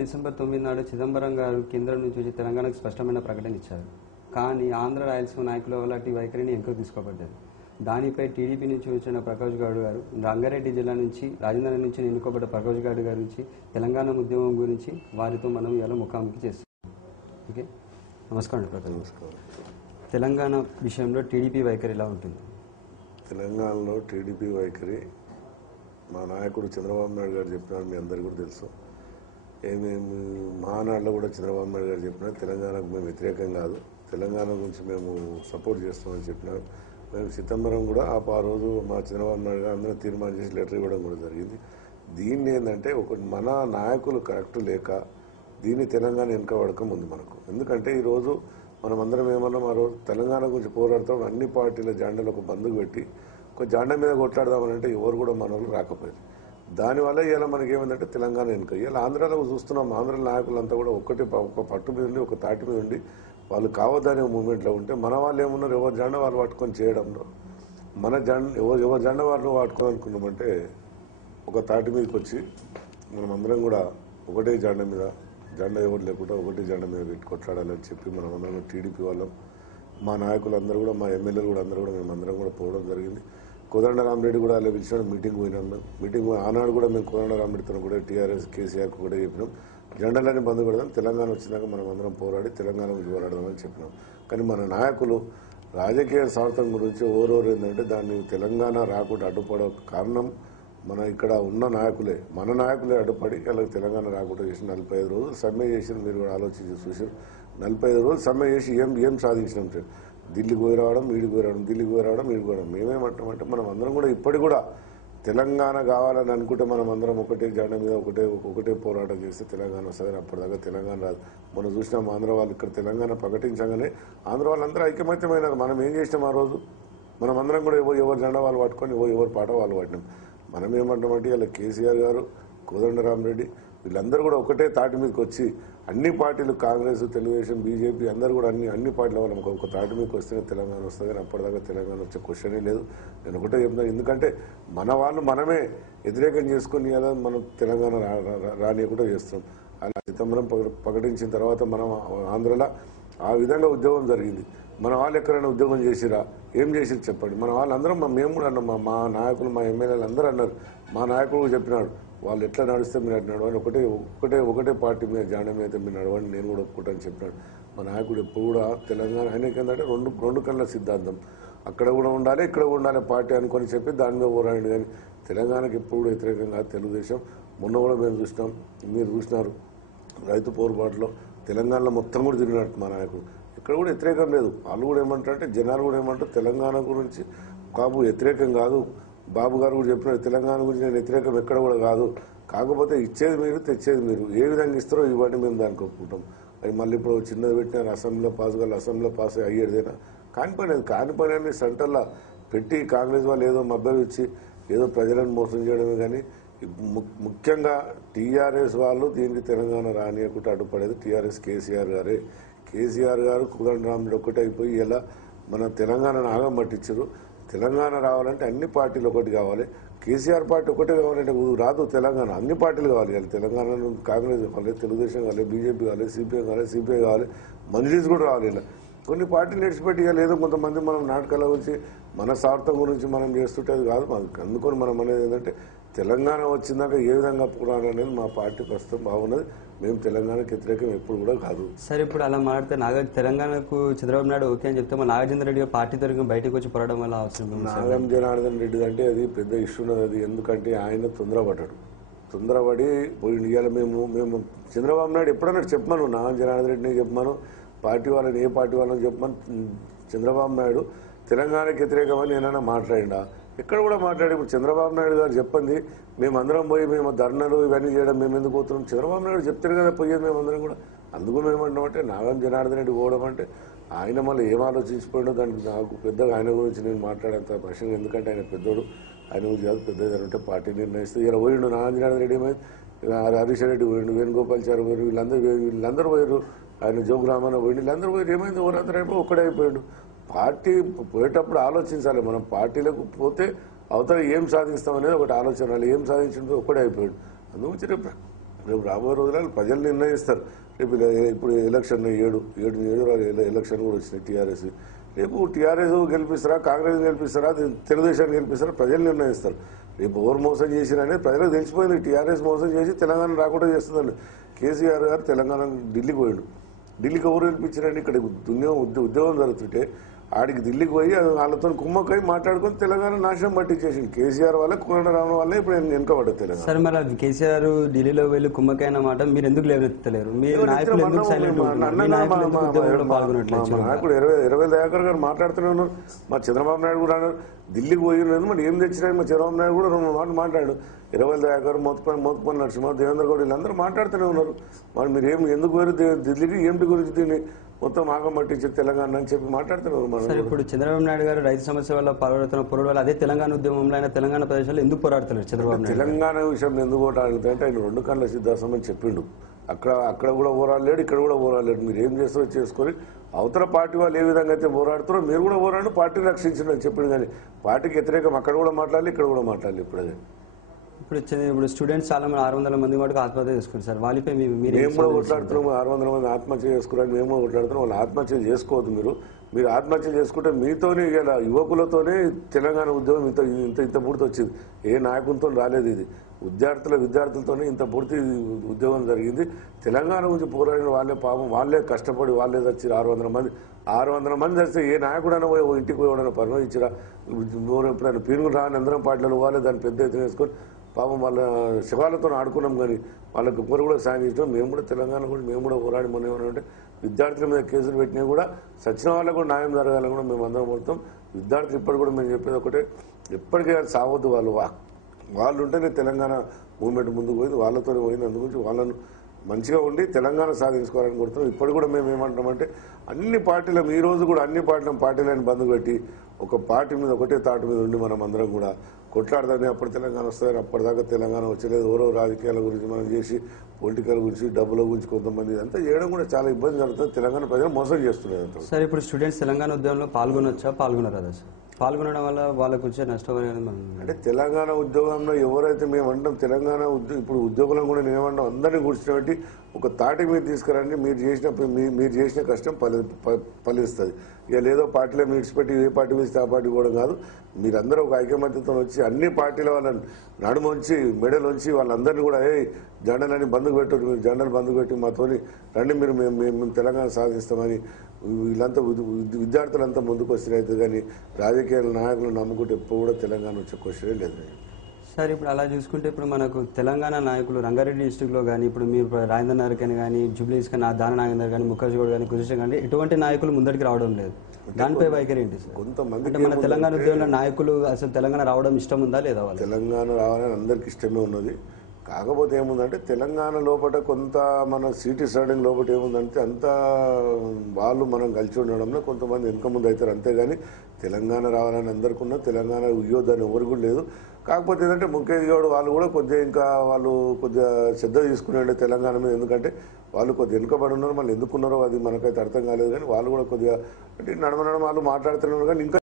December 9 నాడు చిదంబరం గారు కేంద్రం నుంచి వచ్చి తెలంగాణకు స్పష్టమైన ప్రకటన ఇచ్చారు. కానీ ఆంధ్ర రాయలసీమ నాయకుల వల్ల అటు వైఖరిని ఎంపిక తీసుకోబడ్డది. దానిపై టీడీపీ నుంచి వచ్చిన ప్రకాష్ గౌడ్ గారు, రంగారెడ్డి జిల్లా నుంచి రాజేంద్ర నుంచి ఎన్నుకోబడ్డ ప్రకాష్ గౌడ్ గారి గురించి, తెలంగాణ ఉద్యమం గురించి వారితో మనం ఇలా ముఖాముఖి చేస్తాం. ఓకే, నమస్కారం ప్రకాష్. నమస్కారం. తెలంగాణ విషయంలో టీడీపీ వైఖరి ఎలా ఉంటుంది? తెలంగాణలో టీడీపీ వైఖరి మా నాయకుడు చంద్రబాబు నాయుడు గారు చెప్పినారు, మీ అందరికీ కూడా తెలుసు. ఏమేమి మహానాడులో కూడా చంద్రబాబు నాయుడు గారు చెప్పినారు, తెలంగాణకు మేము వ్యతిరేకం కాదు, తెలంగాణ గురించి మేము సపోర్ట్ చేస్తామని చెప్పినారు. మేము చిదంబరం కూడా ఆ రోజు మా చంద్రబాబు నాయుడు గారు అందరూ తీర్మానం చేసి లెటర్ ఇవ్వడం కూడా జరిగింది. దీన్ని ఏంటంటే మన నాయకులు కరెక్ట్ లేక దీన్ని తెలంగాణ వెనుకబడకం ఉంది మనకు. ఎందుకంటే ఈరోజు మనం అందరం ఏమన్నాం, ఆ రోజు తెలంగాణ గురించి పోరాడతాం, అన్ని పార్టీల జెండాలు ఒక బందుకు పెట్టి ఒక జెండా మీద కొట్లాడదామనంటే ఎవరు కూడా మన వాళ్ళు రాకపోయారు. దానివల్ల ఇలా మనకి ఏమైందంటే తెలంగాణ వెనుక. ఇలా ఆంధ్రాలో చూస్తున్నాం, ఆంధ్ర నాయకులంతా కూడా ఒక పట్టు మీద ఉండి ఒక తాటి మీద ఉండి వాళ్ళు కావద్దనే మూమెంట్లో ఉంటే మన వాళ్ళు ఏమున్నారు, ఎవరు జెండా వాళ్ళు పట్టుకొని చేయడంలో మన ఎవరు జెండా వాళ్ళు పట్టుకోవాలనుకున్నామంటే ఒక తాటి మీదకి వచ్చి మనం అందరం కూడా ఒకటే జెండా మీద, జెండా ఎవరు లేకుండా ఒకటే జెండా మీద పెట్టి కొట్లాడాలని చెప్పి మనం అందరం టీడీపీ వాళ్ళం, మా నాయకులందరూ కూడా, మా ఎమ్మెల్యేలు కూడా అందరూ కూడా మేమందరం కూడా పోవడం జరిగింది. కోదండరామరెడ్డి కూడా అలా పిలిచాడు, మీటింగ్ పోయినాం. మీటింగ్ ఆనాడు కూడా మేము కోదండరామరెడ్డితో కూడా టీఆర్ఎస్ కేసీఆర్కి కూడా చెప్పినాం, జెండాలని బంద్ పెడదాం, తెలంగాణ వచ్చినాక మనం అందరం పోరాడి తెలంగాణ గురించి పోరాడదామని చెప్పినాం. కానీ మన నాయకులు రాజకీయ స్వార్థం గురించి ఓరోరు ఏంటంటే దాన్ని తెలంగాణ రాకుండా అడ్డుపడే కారణం మన ఇక్కడ ఉన్న నాయకులే, మన నాయకులే అడ్డుపడి అలాగే తెలంగాణ రాకుండా చేసి 45 రోజులు సమ్మె చేసి మీరు కూడా ఆలోచించి చూసారు. 45 రోజులు సమ్మె చేసి ఏం సాధించినాం? ఢిల్లీకి పోయి రావడం, ఈడికి పోయి రావడం, ఢిల్లీకి పోయి రావడం, ఈడికి పోవడం. మేమేమంటామంటే మనం అందరం కూడా ఇప్పటికి కూడా తెలంగాణ కావాలని అనుకుంటే మనం అందరం ఒకటే జెండా మీద ఒకటే పోరాటం చేస్తే తెలంగాణ వస్తుంది. అప్పటిదాకా తెలంగాణ రాదు. మనం చూసినాం ఆంధ్ర వాళ్ళు ఇక్కడ తెలంగాణ ప్రకటించగానే ఆంధ్ర వాళ్ళందరూ ఐకమత్యమైనారు. మనం ఏం చేసినాం ఆ రోజు? మనం అందరం కూడా ఎవరు జెండా వాళ్ళు పట్టుకొని ఎవరు పాట వాళ్ళు పట్టినాం. మనం ఏమంటామంటే ఇలా కేసీఆర్ గారు, కోదండరామరెడ్డి వీళ్ళందరూ కూడా ఒకటే తాటి మీదకి వచ్చి అన్ని పార్టీలు, కాంగ్రెస్, తెలుగుదేశం, బీజేపీ అందరూ కూడా అన్ని పార్టీల వాళ్ళు ఒక తాటి మీదకి వస్తేనే తెలంగాణ వస్తుంది. కానీ అప్పటిదాకా తెలంగాణ వచ్చే క్వశ్చనే లేదు. నేను ఒకటే చెప్తాను, ఎందుకంటే మన వాళ్ళు మనమే వ్యతిరేకం చేసుకుని కదా మనం తెలంగాణ రానియకుండా చేస్తున్నాం. అలా చిదంబరం ప్రకటించిన తర్వాత మనం ఆంధ్రలో ఆ విధంగా ఉద్యోగం జరిగింది. మన వాళ్ళు ఎక్కడైనా ఉద్యోగం చేసిరా? ఏం చేసి చెప్పండి. మన వాళ్ళందరం మేము కూడా అన్నాం, మా నాయకులు, మా ఎమ్మెల్యేలు అందరూ అన్నారు. మా నాయకుడు చెప్పినాడు, వాళ్ళు ఎట్లా నడిస్తే మీరు అటు నడవండి, ఒకటే పార్టీ మీద జెండా మీద మీరు నడవండి, నేను కూడా ఒప్పుకుంటాను చెప్పినాడు. మా నాయకుడు ఎప్పుడు కూడా తెలంగాణ ఆయనకి ఏంటంటే రెండు కళ్ళ సిద్ధాంతం, అక్కడ కూడా ఉండాలి, ఇక్కడ కూడా ఉండాలి పార్టీ అనుకొని చెప్పి దాని మీద పోరాడండి. కానీ తెలంగాణకి ఎప్పుడు కూడా వ్యతిరేకంగా తెలుగుదేశం. మొన్న కూడా మేము చూసినాం, మీరు చూసినారు, రైతు పోరుబాటులో తెలంగాణలో మొత్తం కూడా తిరిగినట్టు మా నాయకుడు. ఇక్కడ కూడా వ్యతిరేకం లేదు. వాళ్ళు కూడా ఏమంటారంటే, జనాలు కూడా ఏమంటారు, తెలంగాణ గురించి బాబు వ్యతిరేకం కాదు, బాబు గారు కూడా చెప్పినారు, తెలంగాణ గురించి నేను వ్యతిరేకం ఎక్కడ కూడా కాదు, కాకపోతే ఇచ్చేది మీరు, తెచ్చేది మీరు, ఏ విధంగా ఇస్తారో ఇవ్వండి, మేము దానికి ఒప్పుకుంటాం. అది మళ్ళీ ఇప్పుడు చిన్నది పెట్టినారు, అసెంబ్లీలో పాస్ కాదు, అసెంబ్లీలో పాస్ అయ్యేదేనా? కాని పని అని సెంటర్లో పెట్టి కాంగ్రెస్ వాళ్ళు ఏదో మద్దతు ఇచ్చి ఏదో ప్రజలను మోసం చేయడమే. కానీ ముఖ్యంగా టీఆర్ఎస్ వాళ్ళు దీనికి తెలంగాణ రానియకుండా అడ్డుపడేది టీఆర్ఎస్ కేసీఆర్ గారే. కేసీఆర్ గారు, కోదండరామరెడ్డి ఒక్కటే అయిపోయి ఇలా మన తెలంగాణను ఆగం పట్టించారు. తెలంగాణ రావాలంటే అన్ని పార్టీలు ఒకటి కావాలి, కేసీఆర్ పార్టీ ఒకటే కావాలంటే రాదు తెలంగాణ, అన్ని పార్టీలు కావాలి. తెలంగాణలో కాంగ్రెస్ కావాలి, తెలుగుదేశం కావాలి, బీజేపీ కావాలి, సిపిఐ కావాలి, మజ్లిస్ కూడా రావాలి. ఇలా కొన్ని పార్టీలు నేర్చిపెట్టి లేదో కొంతమంది మనం నాటకాల గురించి మన స్వార్థం గురించి మనం చేస్తుంటే అది కాదు. అందుకొని మనం అనేది ఏంటంటే తెలంగాణ వచ్చిందాక ఏ విధంగా పురాణం అనేది మా పార్టీ ప్రస్తుతం బాగున్నది. మేము తెలంగాణకు వ్యతిరేకం ఎప్పుడు కూడా కాదు. సార్, ఇప్పుడు అలా మాట్లాడితే తెలంగాణకు చంద్రబాబు నాయుడు ఓకే అని చెప్తే నాగార్జున రెడ్డి పార్టీ తరఫున బయటకు వచ్చి పోరాడడం వల్ల అవసరం. నాగం జనార్దన్ రెడ్డి అంటే అది పెద్ద ఇష్యూ ఉన్నది. అది ఎందుకంటే ఆయన తొందరపడి పోయింది. ఇవాళ మేము చంద్రబాబు నాయుడు ఎప్పుడన్నా చెప్పమను, నాగం జనార్దన్ రెడ్డిని చెప్పమను, పార్టీ వాళ్ళని ఏ పార్టీ వాళ్ళని చెప్పమని. చంద్రబాబు నాయుడు తెలంగాణకు వ్యతిరేకమని ఏమైనా మాట్లాడిండా? ఎక్కడ కూడా మాట్లాడి. ఇప్పుడు చంద్రబాబు నాయుడు గారు చెప్పండి, మేమందరం పోయి మేము ధర్నాలు ఇవన్నీ చేయడం మేము ఎందుకు పోతున్నాం? చంద్రబాబు నాయుడు చెప్తారు కదా పోయేది మేమందరం కూడా. అందుకు మేమంటామంటే నాగం జనార్దన్ రెడ్డి పోవడం అంటే ఆయన మళ్ళీ ఏం ఆలోచించిపోయిండో దానికి నాకు పెద్దగా ఆయన గురించి నేను మాట్లాడేంత ప్రశ్న, ఎందుకంటే ఆయన పెద్దోడు, ఆయన గురించి కాదు, పెద్దగా ఉంటే పార్టీ నిర్ణయిస్తే. ఇలా పోయిండు నాగం జనార్దన్ రెడ్డి ఏమైంది, హరీష్ రెడ్డి పోయిండు, వేణుగోపాల్చారి పోయారు, వీళ్ళందరూ పోయారు, ఆయన జోగురామన్న పోయిండు, వీళ్ళందరూ పోయారు. ఏమైంది? ఓరందరూ ఒక్కడే అయిపోయాడు. పార్టీ పోయేటప్పుడు ఆలోచించాలి. మనం పార్టీలకు పోతే అవతల ఏం సాధిస్తామనేది ఒకటి ఆలోచన, ఏం సాధించిందో ఒక్కడే అయిపోయాడు. అందుగురించి రేపు రాబోయే రోజులలో ప్రజలు నిర్ణయిస్తారు. రేపు ఇప్పుడు ఎలక్షన్ ఏడు నియోజకవర్గాలు ఎలక్షన్ కూడా వచ్చినాయి. టీఆర్ఎస్ రేపు టీఆర్ఎస్ గెలిపిస్తారా, కాంగ్రెస్ గెలిపిస్తారా, తెలుగుదేశాన్ని గెలిపిస్తారా, ప్రజలు నిర్ణయిస్తారు. రేపు ఎవరు మోసం చేసిరనేది ప్రజలకు తెలిసిపోయింది. టీఆర్ఎస్ మోసం చేసి తెలంగాణ రాకుండా చేస్తుందండి. కేసీఆర్ గారు తెలంగాణ ఢిల్లీకి పోయాడు. ఢిల్లీకి ఎవరు గెలిపించారండి? ఇక్కడ ఉద్యోగం జరుగుతుంటే ఆడికి ఢిల్లీకి పోయి వాళ్ళతో కుమ్మకై మాట్లాడుకొని తెలంగాణ నాశనం పట్టించేసింది. కేసీఆర్ వల్ల కోదండ రామన్ వల్ల ఇప్పుడు వెనుకబడ్డది తెలంగాణ. సరే, మరి కేసీఆర్ ఢిల్లీలో వెళ్ళి కుమ్మకైన మాట మీరు ఎందుకు లేవనెత్తలేరు? మీరు నాయకులు ఎందుకు సైలెంట్ ఉన్నారు? మీ నాయకులు ఎందుకు ఉద్యమంలో పాల్గొనట్లేదు? నాయకుడు 20 దయాకర్ గారు మాట్లాడుతూనే ఉన్నారు. మా చంద్రబాబు నాయుడు కూడా అన్నారు ఢిల్లీకి పోయినారు, మరి ఏం తెచ్చినాయి? మా చంద్రబాబు నాయుడు కూడా 2 మాటలు మాట్లాడు. 20 దయాకర్, మోత్పల్లి నరసింహ, దేవేంద్ర గౌడ్ వీళ్ళందరూ మాట్లాడుతూనే ఉన్నారు. మరి మీరు ఎందుకు పోయారు ఢిల్లీకి? ఏమిటి గురించి దీన్ని మొత్తం ఆగం పట్టించి తెలంగాణ అని చెప్పి మాట్లాడుతున్నారు. సరే, ఇప్పుడు చంద్రబాబు నాయుడు గారు రైతు సమస్య వల్ల పాల్గొడుతున్న పోరాడు వల్ల అదే తెలంగాణ ఉద్యమంలో ఆయన తెలంగాణ ప్రదేశాల్లో ఎందుకు పోరాడుతున్నారు చంద్రబాబు నాయుడు? తెలంగాణ విషయంలో ఎందుకు పోరాడుతుంటే ఆయన 2 కళ్ళ సిద్ధాసం అని చెప్పిండు. అక్కడ కూడా పోరాడలేడు, ఇక్కడ కూడా పోరాడలేడు. మీరు ఏం చేస్తారో చేసుకొని అవతల పార్టీ వాళ్ళు ఏ విధంగా అయితే పోరాడుతారో మీరు కూడా పోరాడు, పార్టీని రక్షించండి అని చెప్పిండు. కానీ పార్టీకి వ్యతిరేకం అక్కడ కూడా మాట్లాడాలి, ఇక్కడ కూడా మాట్లాడాలి. ఇప్పుడు స్టూడెంట్స్ చాలా మంది 600 మంది మటుకు ఆత్మహత్య చేసుకున్నారు సార్. వాళ్ళపై మేము కూడా కొట్లాడుతున్నాం. 600 మంది ఆత్మహత్య చేసుకున్నారని మేము కూడా కొట్లాడుతున్నాం. వాళ్ళు ఆత్మహత్యలు చేసుకోవద్దు. మీరు ఆత్మహత్య చేసుకుంటే మీతోనే ఇలా యువకులతోనే తెలంగాణ ఉద్యమం ఇంత పూర్తి వచ్చింది. ఏ నాయకులతో రాలేదు. ఇది విద్యార్థులతోనే ఇంత పూర్తి ఉద్యమం జరిగింది. తెలంగాణ గురించి పోరాడిన వాళ్ళే పాపం, వాళ్ళే కష్టపడి వాళ్ళే వచ్చి 600 మంది వస్తే ఏ నాయకుడైనా పోయి ఇంటికి పోయి పరిణయించిరా? ఎప్పుడైనా పీనుగులు రాని అందరం పార్టీలు వాళ్ళే దాన్ని పెద్ద ఎత్తున వేసుకొని పాపం వాళ్ళ శివాలతో ఆడుకున్నాం. కానీ వాళ్ళకి ఎవరు కూడా సాయం చేసినాం. మేము కూడా తెలంగాణ కూడా మేము కూడా పోరాడి మొన్నేమంటే విద్యార్థుల మీద కేసులు పెట్టినా కూడా సచిన వాళ్ళకు కూడా న్యాయం జరగాలని కూడా మేము అందరం పడుతాం. విద్యార్థులు ఇప్పటికి కూడా మేము చెప్పేది ఒకటే, ఎప్పటికీ సావద్దు. వాళ్ళు ఉంటేనే తెలంగాణ మూవ్మెంట్ ముందుకు పోయింది. వాళ్ళతో పోయింది. అందుగురించి వాళ్ళను మంచిగా ఉండి తెలంగాణ సాధించుకోవాలని కోరుతున్నాం. ఇప్పటికి కూడా మేము ఏమంటామంటే అన్ని పార్టీలు ఈ రోజు కూడా అన్ని పార్టీలను బంద్ పెట్టి ఒక పార్టీ మీద ఒకటే తాటి మీద ఉండి మనం అందరం కూడా కొట్లాడదాన్ని. అప్పుడు తెలంగాణ వస్తుందని అప్పటిదాకా తెలంగాణ వచ్చలేదు. ఎవరో రాజకీయాల గురించి మనం చేసి పొలిటికల్ గురించి డబ్బుల గురించి కొంతమంది అంతా చేయడం కూడా చాలా ఇబ్బంది జరుగుతుంది. తెలంగాణ ప్రజలు మోసం చేస్తున్నారు. సార్, ఇప్పుడు స్టూడెంట్స్ తెలంగాణ ఉద్యమంలో పాల్గొనరాదా సార్? పాల్గొనడం వల్ల వాళ్ళకు వచ్చే నష్టం అంటే తెలంగాణ ఉద్యోగంలో ఎవరైతే మేము అంటాం తెలంగాణ ఇప్పుడు ఉద్యోగులను కూడా నేనేమంటాం అందరినీ కూర్చున్నబట్టి ఒక తాటి మీద తీసుకురండి. మీరు చేసిన కష్టం ఫలిస్తుంది. ఇక లేదో పార్టీలో మీడ్చిపెట్టి ఏ పార్టీ మీద ఆ పార్టీ కూడా కాదు. మీరందరూ ఒక ఐకమత్యతో వచ్చి అన్ని పార్టీల వాళ్ళని నడుమొంచి మెడలోంచి వాళ్ళందరినీ కూడా జెండాలని బంధుకు పెట్టు, మీరు జెండాలు బంధుకు పెట్టి మాతోని రండి, మేము తెలంగాణ సాధిస్తామని వీళ్ళంతా విద్యార్థులంతా ముందుకు వస్తున్నైతే కానీ రాజకీయ నాయకులు నమ్ముకుంటే ఎప్పుడు కూడా తెలంగాణ వచ్చే క్వశ్చనే లేదు. సార్, ఇప్పుడు అలా చూసుకుంటే ఇప్పుడు మనకు తెలంగాణ నాయకులు రంగారెడ్డి డిస్టిక్లో కానీ ఇప్పుడు మీరు రాజేంద్ర నగర్ కానీ జూబ్లీస్ కానీ దాన నాగేందర్ కానీ ముఖర్జీ గౌడ్ కానీ కుదిష కానీ ఎటువంటి నాయకులు ముందరికి రావడం లేదు. దానిపై వైఖరి ఏంటి సార్? కొంతమంది మన తెలంగాణ ఉద్యమంలో నాయకులు అసలు తెలంగాణ రావడం ఇష్టం ఉందా లేదా? తెలంగాణ రావాలని అందరికి ఇష్టమే ఉన్నది. కాకపోతే ఏముందంటే తెలంగాణ లోపల కొంత మన సిటీ సరౌండింగ్ లోపల ఏముందంటే అంతా వాళ్ళు మనం కలిసి ఉండడంలో కొంతమంది వెనుక ముందు అవుతారు. అంతేగాని తెలంగాణ రావాలని అందరికీ ఉన్న తెలంగాణ ఉద్యోగాన్ని ఎవరు కూడా లేదు. కాకపోతే ఏంటంటే ముఖేష్ గౌడ్ వాళ్ళు కూడా కొద్దిగా శ్రద్ధ తీసుకునే తెలంగాణ మీద. ఎందుకంటే వాళ్ళు కొద్దిగా వెనుకబడి ఉన్నారు. మళ్ళీ ఎందుకున్నారో అది మనకైతే అర్థం కాలేదు. కానీ వాళ్ళు కూడా కొద్దిగా అంటే నడమ వాళ్ళు మాట్లాడుతున్నారు. కానీ ఇంకా